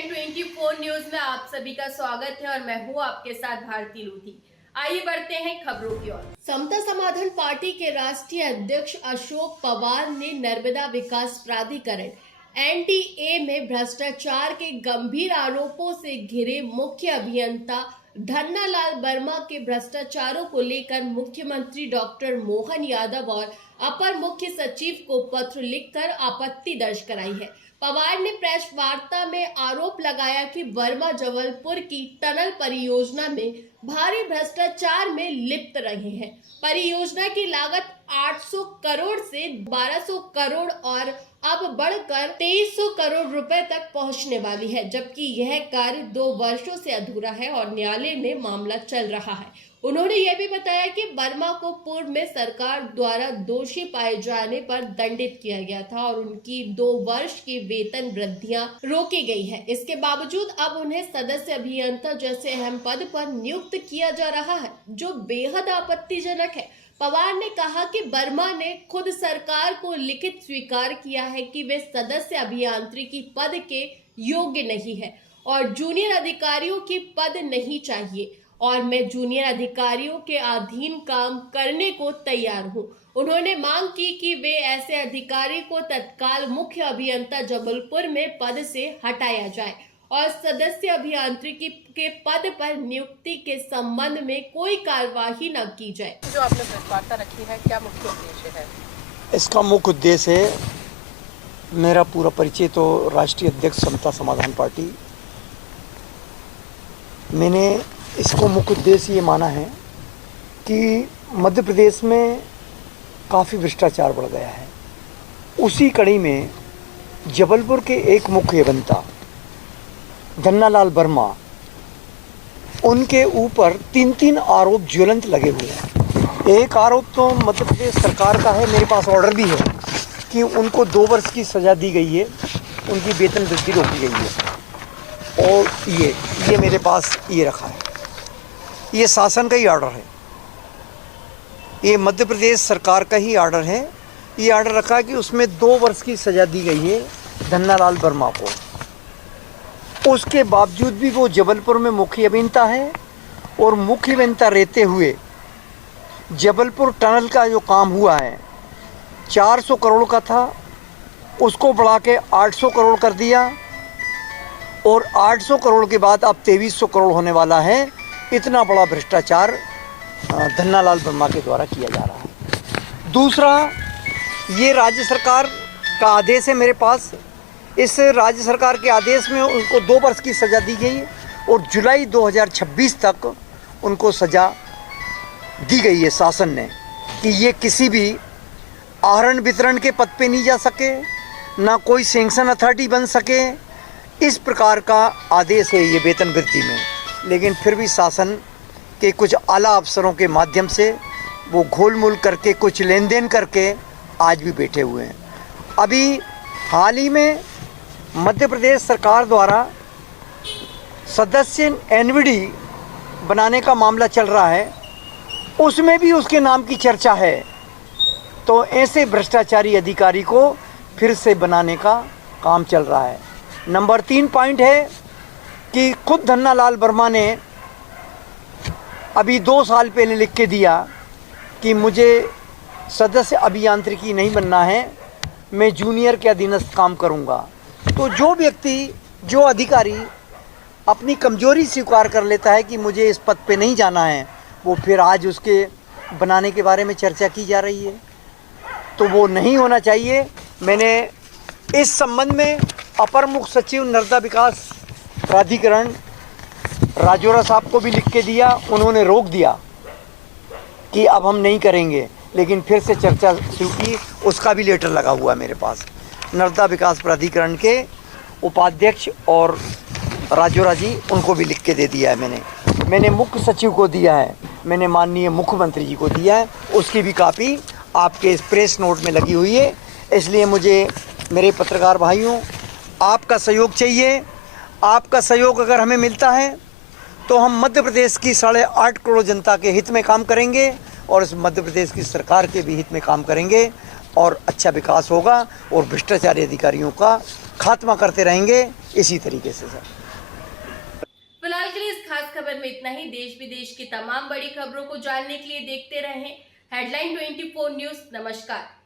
1024 news में आप सभी का स्वागत है और मैं हूं आपके साथ भारती लूथी। आइए बढ़ते हैं खबरों की ओर। समता समाधान पार्टी के राष्ट्रीय अध्यक्ष अशोक पवार ने नर्मदा विकास प्राधिकरण एनडीए में भ्रष्टाचार के गंभीर आरोपों से घिरे मुख्य अभियंता धन्नालाल वर्मा के भ्रष्टाचारों को लेकर मुख्यमंत्री डॉक्टर मोहन यादव और अपर मुख्य सचिव को पत्र लिखकर आपत्ति दर्ज कराई है। पवार ने प्रेस वार्ता में आरोप लगाया कि वर्मा जबलपुर की टनल परियोजना में भारी भ्रष्टाचार में लिप्त रहे हैं। परियोजना की लागत 800 करोड़ से 1200 करोड़ और अब बढ़कर 2300 करोड़ रुपए तक पहुंचने वाली है, जबकि यह कार्य 2 वर्षों से अधूरा है और न्यायालय में मामला चल रहा है। उन्होंने यह भी बताया कि वर्मा को पूर्व में सरकार द्वारा दोषी पाए जाने पर दंडित किया गया था और उनकी 2 वर्ष की वेतन वृद्धियां रोकी गई है। इसके बावजूद अब उन्हें सदस्य अभियंता जैसे अहम पद पर नियुक्त किया जा रहा है, जो बेहद आपत्तिजनक है। पवार ने कहा कि वर्मा ने खुद सरकार को लिखित स्वीकार किया है कि वे सदस्य अभियांत्रिकी पद के योग्य नहीं है और जूनियर अधिकारियों की पद नहीं चाहिए और मैं जूनियर अधिकारियों के अधीन काम करने को तैयार हूं। उन्होंने मांग की कि वे ऐसे अधिकारी को तत्काल मुख्य अभियंता जबलपुर में पद से हटाया जाए और सदस्य अभियांत्रिकी के पद पर नियुक्ति के संबंध में कोई कार्यवाही न की जाए। जो आपने वार्ता रखी है, क्या मुख्य उद्देश्य है? इसका मुख्य उद्देश्य है, मेरा पूरा परिचय तो राष्ट्रीय अध्यक्ष समता समाधान पार्टी। मैंने इसको मुख्य उद्देश्य ये माना है कि मध्य प्रदेश में काफ़ी भ्रष्टाचार बढ़ गया है। उसी कड़ी में जबलपुर के एक मुख्य अभियंता धन्नालाल वर्मा, उनके ऊपर 3 आरोप ज्वलंत लगे हुए हैं। एक आरोप तो मध्य प्रदेश सरकार का है, मेरे पास ऑर्डर भी है कि उनको 2 वर्ष की सज़ा दी गई है, उनकी वेतन वृद्धि रोकी गई है। और ये मेरे पास ये रखा है, ये शासन का ही ऑर्डर है, ये मध्य प्रदेश सरकार का ही ऑर्डर है। ये ऑर्डर रखा है कि उसमें 2 वर्ष की सज़ा दी गई है धन्नालाल वर्मा को। उसके बावजूद भी वो जबलपुर में मुख्य अभियंता है और मुख्य अभियंता रहते हुए जबलपुर टनल का जो काम हुआ है 400 करोड़ का था, उसको बढ़ा के 800 करोड़ कर दिया और 800 करोड़ के बाद अब 2300 करोड़ होने वाला है। इतना बड़ा भ्रष्टाचार धन्नालाल वर्मा के द्वारा किया जा रहा है। दूसरा, ये राज्य सरकार का आदेश है मेरे पास। इस राज्य सरकार के आदेश में उनको 2 वर्ष की सज़ा दी गई और जुलाई 2026 तक उनको सज़ा दी गई है शासन ने कि ये किसी भी आहरण वितरण के पद पे नहीं जा सके, ना कोई सैंक्शन अथॉरिटी बन सके। इस प्रकार का आदेश है ये वेतन वृद्धि में। लेकिन फिर भी शासन के कुछ आला अफसरों के माध्यम से वो घोल-मोल करके कुछ लेन देन करके आज भी बैठे हुए हैं। अभी हाल ही में मध्य प्रदेश सरकार द्वारा सदस्य एनवीडी बनाने का मामला चल रहा है, उसमें भी उसके नाम की चर्चा है। तो ऐसे भ्रष्टाचारी अधिकारी को फिर से बनाने का काम चल रहा है। नंबर 3 पॉइंट है कि खुद धन्नालाल वर्मा ने अभी 2 साल पहले लिख के दिया कि मुझे सदस्य अभियांत्रिकी नहीं बनना है, मैं जूनियर के अधीनस्थ काम करूंगा। तो जो व्यक्ति, जो अधिकारी अपनी कमजोरी स्वीकार कर लेता है कि मुझे इस पद पे नहीं जाना है, वो फिर आज उसके बनाने के बारे में चर्चा की जा रही है, तो वो नहीं होना चाहिए। मैंने इस संबंध में अपर मुख्य सचिव नर्मदा विकास प्राधिकरण राजौरा साहब को भी लिख के दिया। उन्होंने रोक दिया कि अब हम नहीं करेंगे, लेकिन फिर से चर्चा शुरू की, उसका भी लेटर लगा हुआ है मेरे पास। नर्मदा विकास प्राधिकरण के उपाध्यक्ष और राजौरा जी, उनको भी लिख के दे दिया है मैंने मुख्य सचिव को दिया है, मैंने माननीय मुख्यमंत्री जी को दिया है। उसकी भी कापी आपके इस प्रेस नोट में लगी हुई है। इसलिए मुझे, मेरे पत्रकार भाइयों, आपका सहयोग चाहिए। आपका सहयोग अगर हमें मिलता है तो हम मध्य प्रदेश की 8.5 करोड़ जनता के हित में काम करेंगे और इस मध्य प्रदेश की सरकार के भी हित में काम करेंगे और अच्छा विकास होगा और भ्रष्टाचारी अधिकारियों का खात्मा करते रहेंगे इसी तरीके से सर। फिलहाल के लिए इस खास खबर में इतना ही। देश विदेश की तमाम बड़ी खबरों को जानने के लिए देखते रहें हेडलाइन 24 न्यूज। नमस्कार।